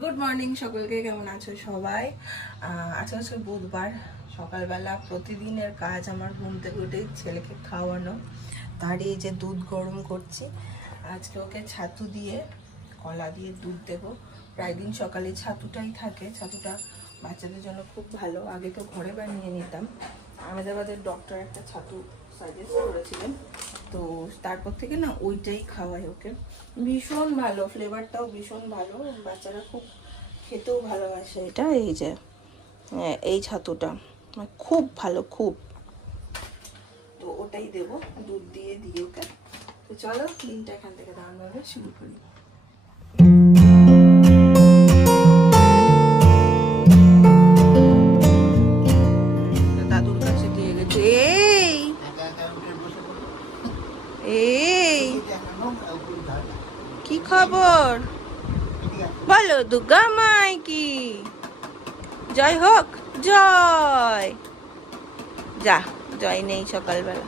Good morning সকলকে, কেমন আছো সবাই? আজকে বুধবার সকালবেলা প্রতিদিনের কাজ আমার ঘুম থেকে উঠে ছেলেকে খাওয়ানো, তার এই যে দুধ গরম করছি। আজকে ওকে ছাতু দিয়ে কলা দিয়ে দুধ দেবো। প্রায় দিন সকালে ছাতুটাই থাকে, ছাতুটা বাচ্চাদের জন্য খুব ভালো। আগে তো ঘরে বানিয়ে নিতাম, আহমেদাবাদের ডক্টর একটা ছাতু সাজেস্ট করেছিলেন, তো তারপর থেকে না ওইটাই খাওয়াই ওকে। ভীষণ ভালো, ফ্লেভারটাও ভীষণ ভালো, বাচ্চারা খুব খেতেও ভালোবাসে এটা। এই যে এই ছাতুটা খুব ভালো, খুব। তো ওটাই দেবো, দুধ দিয়ে দিয়ে ওকে। তো চলো দিনটা এখান থেকে দাঁড়ানোভাবে শুরু করি। দাদুর কাছে দিয়ে গেছে। এই কি খবর বলো দুর্গা মাই কি? জয় হোক, জয়। যা, জয় নেই সকালবেলা।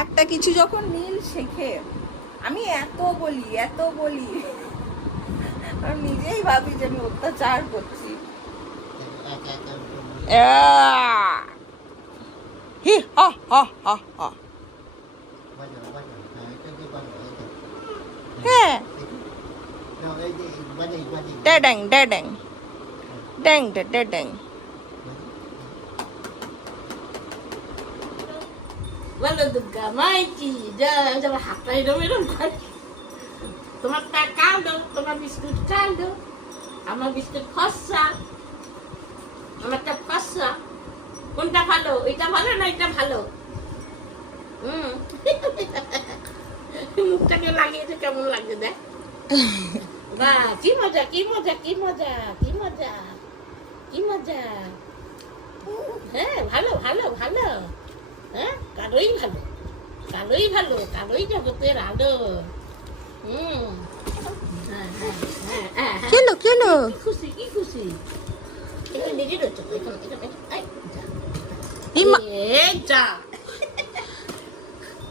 একটা কিছু যখন নীল শেখে, আমি এত বলি আমি নিজেই ভাবি যে আমি অত্যাচার করছি। হি হা হা হা হা। হ্যাঁ, ড্যাং ড্যাং ড্যাং ড্যাং। বলো দুর্গা মাইকি যা হাতটা এরম এরম করে। তোমারটা কালো, তোমার বিস্কুট কালো, আমার বিস্কুট ফর্সা, আমারটা ফর্সা। কোনটা ভালো? এটা ভালো না এটা ভালো? মুখটাকে লাগিয়েছে কেমন লাগছে দেখ। বাহ, কি মজা কি মজা কি মজা কি মজা কি মজা। হ্যাঁ, ভালো ভালো ভালো। হ্যাঁ, কালোই ভালো, কালোই ভালো, কালোই জগতের আলো। কেলো কেলো খুশি কি খুশি। নিজের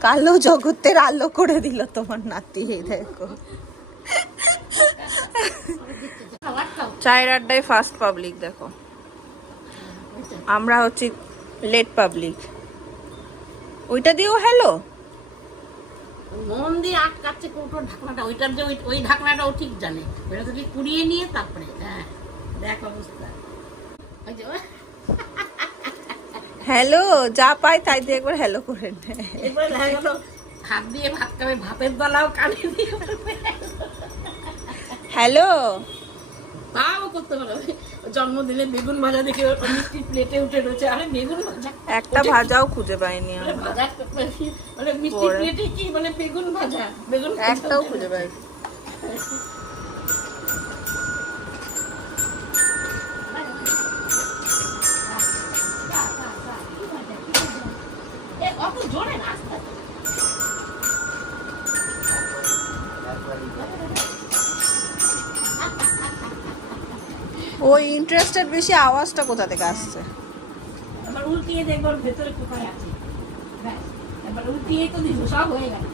কালো জগতের আলো করে দিল তোমার নাতি। দেখো, চায়ের আড্ডায় ফার্স্ট পাবলিক। দেখো, আমরা হচ্ছি লেট পাবলিক। ওইটা দিয়েও হ্যালো মন দিয়ে আটকাচ্ছে কৌটোর ঢাকনাটা। ওইটার যে ওই ঢাকনাটাও ঠিক জানে। ওইটা যদি কুড়িয়ে নিয়ে তারপরে দেখ অবস্থা। হ্যালো, যা পাই তাই দিয়ে একবার হ্যালো করে নেয়। এবার হাত দিয়ে ভাত খাবে, ভাতের দলাও কানে দিয়ে হ্যালো তাও করতে পারবে। জন্মদিনে বেগুন ভাজা দেখে মিষ্টি প্লেটে উঠে রয়েছে। আরে বেগুন ভাজা, একটা ভাজাও খুঁজে পাইনি আমরা। ভাজা মানে মিষ্টি প্লেটে কি মানে বেগুন ভাজা, বেগুন একটাও খুঁজে পাই। অত জোরে রাস্তা ওই ইন্টারেস্টেড বেশি, আওয়াজটা কোথা থেকে আসছে? এবার উল্টিয়ে দেখবো ভেতরে কোথায় আছে। এবার উল্টিয়ে তো দিব, সব হয়ে গেল।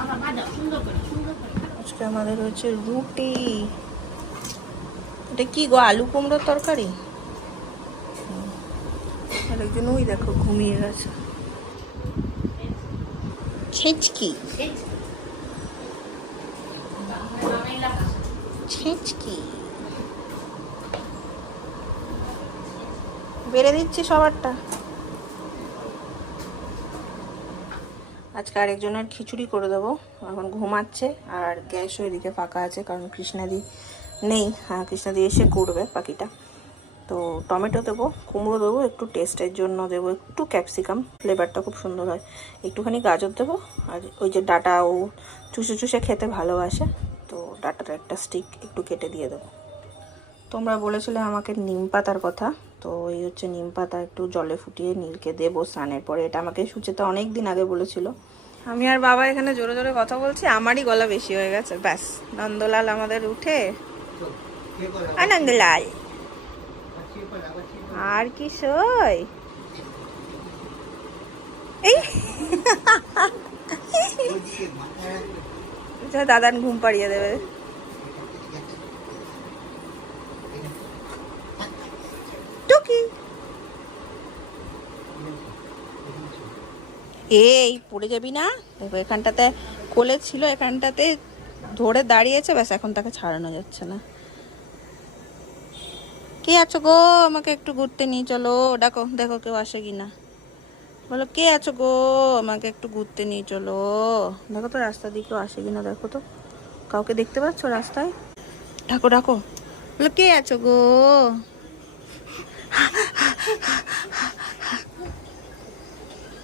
আবার ভাজা সুন্দর করে সুন্দর করে। আজকে আমাদের হচ্ছে রুটি। এটা কি গো, আলু কুমড়োর তরকারি? আর একজন ওই দেখো ঘুমিয়ে গেছে। ছেচকি ছেচকি বেড়ে দিচ্ছি সবারটা। আজকে আরেকজনের খিচুড়ি করে দেবো, এখন ঘুমাচ্ছে। আর গ্যাসও এদিকে ফাঁকা আছে, কারণ কৃষ্ণাদি নেই। হ্যাঁ, কৃষ্ণাদি এসে করবে বাকিটা। তো টমেটো দেবো, কুমড়ো দেবো, একটু টেস্টের জন্য দেবো একটু ক্যাপসিকাম, ফ্লেভারটা খুব সুন্দর হয়। একটুখানি গাজর দেবো, আর ওই যে ডাটা ও চুষে চুষে খেতে ভালোবাসে, তো ডাটাটা একটা স্টিক একটু কেটে দিয়ে দেবো। তোমরা বলেছিলে আমাকে নিম পাতার কথা, তো এই হচ্ছে নিম পাতা একটু জলে ফুটিয়ে নীলকে দেবো স্নানের পরে। এটা আমাকে সুচেতা অনেক দিন আগে বলেছিল। আমি আর বাবা এখানে জোরে জোরে কথা বলছি, আমারই গলা বেশি হয়ে গেছে। ব্যাস, নন্দলাল আমাদের উঠে। আনন্দলাল আর কি সই এই দাদান ঘুম পাড়িয়ে দেবে। টুকি এই পড়ে যাবি না। দেখো এখানটাতে কোলে ছিল, এখানটাতে ধরে দাঁড়িয়েছে, ব্যাস এখন তাকে ছাড়ানো যাচ্ছে না। কে আছো গো, আমাকে একটু ঘুরতে নিয়ে চলো। ডাকো, দেখো কেউ আসে কিনা। বলো কে আছো গো, আমাকে একটু ঘুরতে নিয়ে চলো। দেখো তো রাস্তা দিয়ে কেউ আসে কিনা, দেখো তো কাউকে দেখতে পাচ্ছ রাস্তায়। ডাকো ডাকো, বলো কে আছো গো।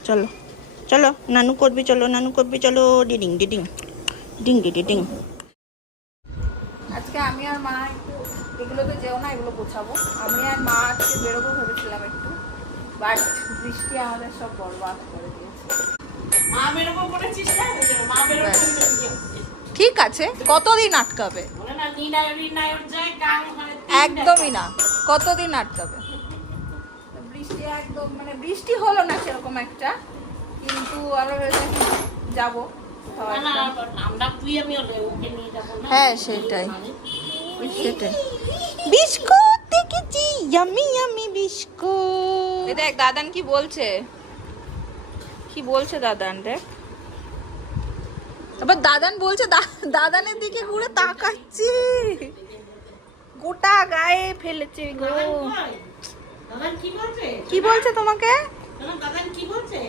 চলো চলো, নানু করবি, চলো নানু করবি, চলো। ডিডিং ডিডিং ডিং ডিডিং। আজকে আমি আর মা একটু, এগুলোতে যেও না, এগুলো গোছাবো। আমি আর মা আজকে বেরোবো ভেবেছিলাম একটু, বাট বৃষ্টি আমাদের সব বরবাদ করে দিয়েছে। মা বেরোবো বলেছিস না, মা বেরোবো। ঠিক আছে, কতদিন আটকাবে? বলে না নির্ণায়ক যায় গান হয়। একদমই না, কতদিন আটকাবে? বৃষ্টি একদম মানে বৃষ্টি হলো না সেরকম একটা, কিন্তু আমরা ভেবেছি যাবো। না আমরা তুই আমি ওকে নিয়ে যাবো না। হ্যাঁ সেটাই সেটাই। বিস্কুট দেখেছি, ইয়ামি ইয়ামি বিস্কুট। এই দেখ দাদান কি বলছে, কি বলছে দাদান, দেখ। আবার দাদান বলছে, দাদানের দিকে ঘুরে তাকাচ্ছি, গোটা গায়ে ফেলেছে গো। দাদান কি বলছে? কি বলছে তোমাকে? দাদান কি বলছে?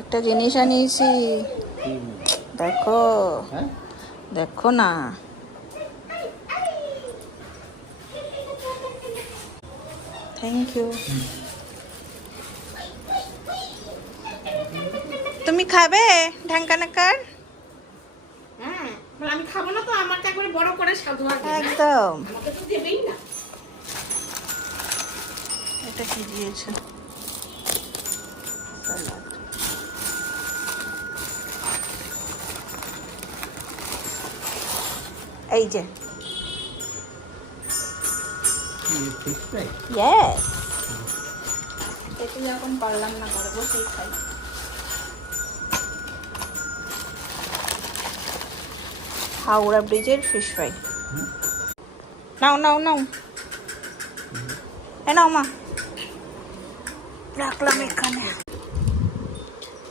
একটা জিনিস আনিয়েছি, দেখো দেখো না। Thank you. তুমি খাবে ঢ্যাঙ্কানাকার? হ্যাঁ, আমি খাবো না তো, আমাকে একবারে বড় করে সাধু একদম। আমাকে তো দেবেই না। এটা কি দিয়েছে? সালাদ। এই যে ইয়েস, এটা যখন পারলাম না করে বসেই খাই। হাওড়া ব্রিজের ফিশ ফ্রাই। নাও নাও নাও, এ নাও মা, রাখলাম এখানে।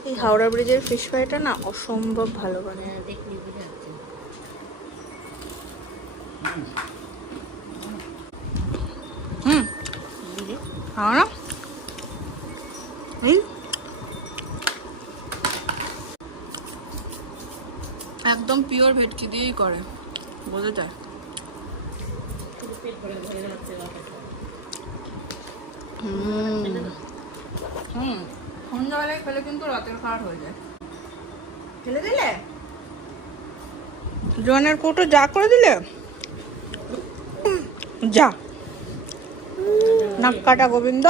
এই হাওড়া ব্রিজের ফিশ ফ্রাইটা না অসম্ভব ভালো বানায়। দেখলি বুঝে যাচ্ছে। হুম, খাও না। একদম পিওর ভেটকি দিয়েই করে, বোঝা যায়। পেট ভরে ভরে যাচ্ছে। সন্ধ্যাবেলায় খেলে কিন্তু রাতের খাওয়ার হয়ে যায়। ফেলে দিলে জনের কৌটো যা করে দিলে, যা নাক কাটা গোবিন্দ।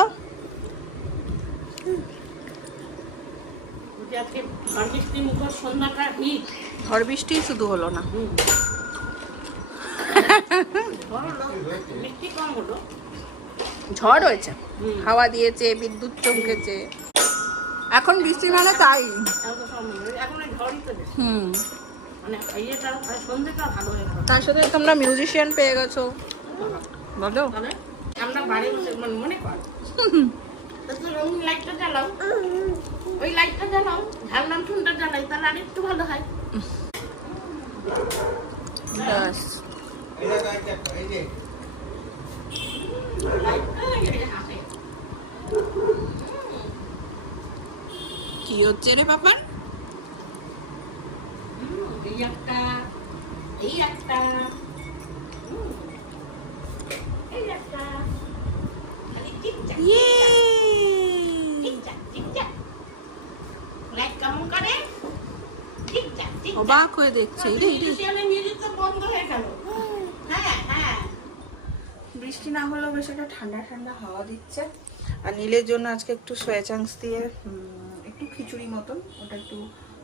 আজকে ঝড় বৃষ্টি মুখর সন্ধ্যাটা হিট। ঝড় বৃষ্টি শুধু হলো না, বৃষ্টি কম হলো, ঝড় হয়েছে, হাওয়া দিয়েছে, বিদ্যুৎ চমকেছে। এখন বৃষ্টি মানে তাই। এখন ঝড়ই তো বেশি। মানে ইয়েটা সন্ধ্যেটা ভালো হয়ে গেল। তার সাথে তোমরা মিউজিশিয়ান পেয়ে গেছো, বলো। তাহলে আমরা বাড়ি বসে মনে কর তো রঙিন লাইটটা জ্বালাও, ওই লাইটটা জ্বালাও, ঝালনাম ঠুনটা জ্বালাই, তাহলে আর একটু ভালো হয়। ব্যাস। কি হচ্ছে রে বাবার? এই একটা, এই একটা, এই একটা, খালি টিকটাক টিকটাক টিকটাক। লাইট কেমন করে? Tic Tac Tic Tac. অবাক হয়ে দেখছে। মিউজিক তো বন্ধ হয়ে গেল। হ্যাঁ হ্যাঁ, বৃষ্টি না হলেও বেশ একটা ঠান্ডা ঠান্ডা হাওয়া দিচ্ছে। আর নীলের জন্য আজকে একটু সোয়া চাংস দিয়ে একটু খিচুড়ি মতন, ওটা একটু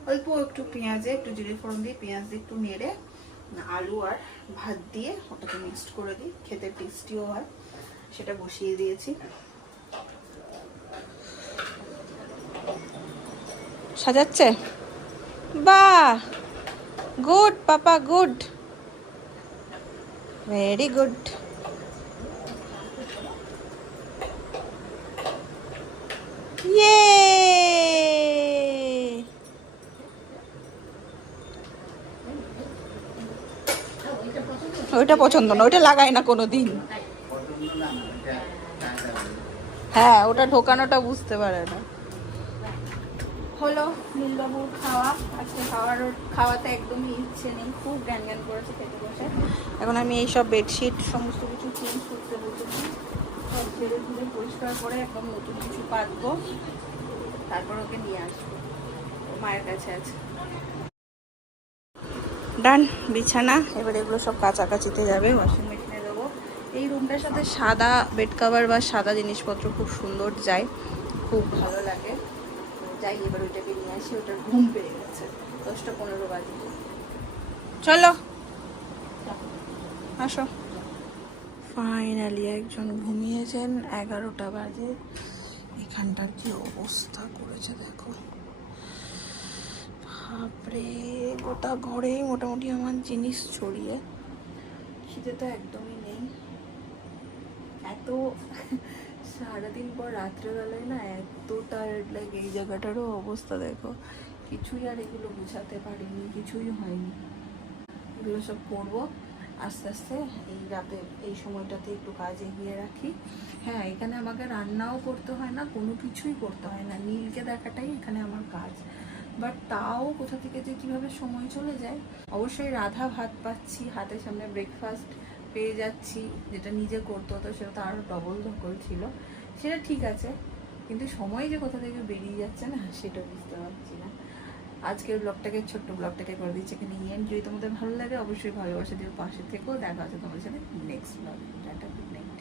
অল্প একটু পেঁয়াজে একটু জিরে ফোড়ন দিয়ে পেঁয়াজ দিয়ে একটু নেড়ে আলু আর ভাত দিয়ে ওটাকে মিক্সড করে দিই, খেতে টেস্টিও হয়, সেটা বসিয়ে দিয়েছি। সাজাচ্ছে, বাহ, গুড পাপা, গুড, ভেরি গুড। ইয়ে, ওইটা পছন্দ না, ওইটা লাগাই না কোনোদিন। হ্যাঁ, ওটা ঢোকানোটা বুঝতে পারে না। হলো নীলবাবুর খাওয়া, আজকে খাওয়াতে একদমই ইচ্ছে নেই, খুব জ্ঞান জ্ঞান করেছে খেতে বসে। এখন আমি এইসব বেডশিট সমস্ত কিছু চেঞ্জ করতে বসেছি, সব ঝেড়ে ধুয়ে পরিষ্কার করে একদম নতুন কিছু পাতবো, তারপর ওকে নিয়ে আসবো, ও মায়ের কাছে আছে। ডান বিছানা, এবার এগুলো সব কাচাকাচিতে যাবে, ওয়াশিং মেশিনে দেবো। এই রুমটার সাথে সাদা বেড কভার বা সাদা জিনিসপত্র খুব সুন্দর যায়, খুব ভালো লাগে। যাই, এবার ওইটাকে নিয়ে আসি, ওটার ঘুম পেয়ে গেছে, 10টা 15 বাজে। চলো আসো। ফাইনালি একজন ঘুমিয়েছেন, 11টা বাজে। এখানটার কি অবস্থা করেছে দেখো, বাপরে, গোটা ঘরেই মোটামুটি আমার জিনিস ছড়িয়ে। খিদে তো একদমই নেই, এত সারাদিন পর রাত্রেবেলায় না এত টায়ার্ড লাগে। এই জায়গাটারও অবস্থা দেখো, কিছুই আর এগুলো গুছাতে পারিনি, কিছুই হয়নি। এগুলো সব করবো আস্তে আস্তে, এই রাতে এই সময়টাতে একটু কাজ এগিয়ে রাখি। হ্যাঁ, এখানে আমাকে রান্নাও করতে হয় না, কোনো কিছুই করতে হয় না, নীলকে দেখাটাই এখানে আমার কাজ। বাট তাও কোথা থেকে যে কীভাবে সময় চলে যায়। অবশ্যই রাধা ভাত পাচ্ছি, হাতের সামনে ব্রেকফাস্ট পেয়ে যাচ্ছি, যেটা নিজে করতে হতো সেটা তো আরও ডবল ধকল ছিল, সেটা ঠিক আছে, কিন্তু সময় যে কোথা থেকে বেরিয়ে যাচ্ছে না, সেটা বুঝতে পারছি না। আজকের ব্লগটাকে, ছোট্ট ব্লগটাকে করে দিচ্ছি এখানে এন্ড। যদি তোমাদের ভালো লাগে অবশ্যই ভালোবাসা দিয়ে পাশে থেকেও, দেখা আছে তোমাদের সাথে next blog. Tata, good night.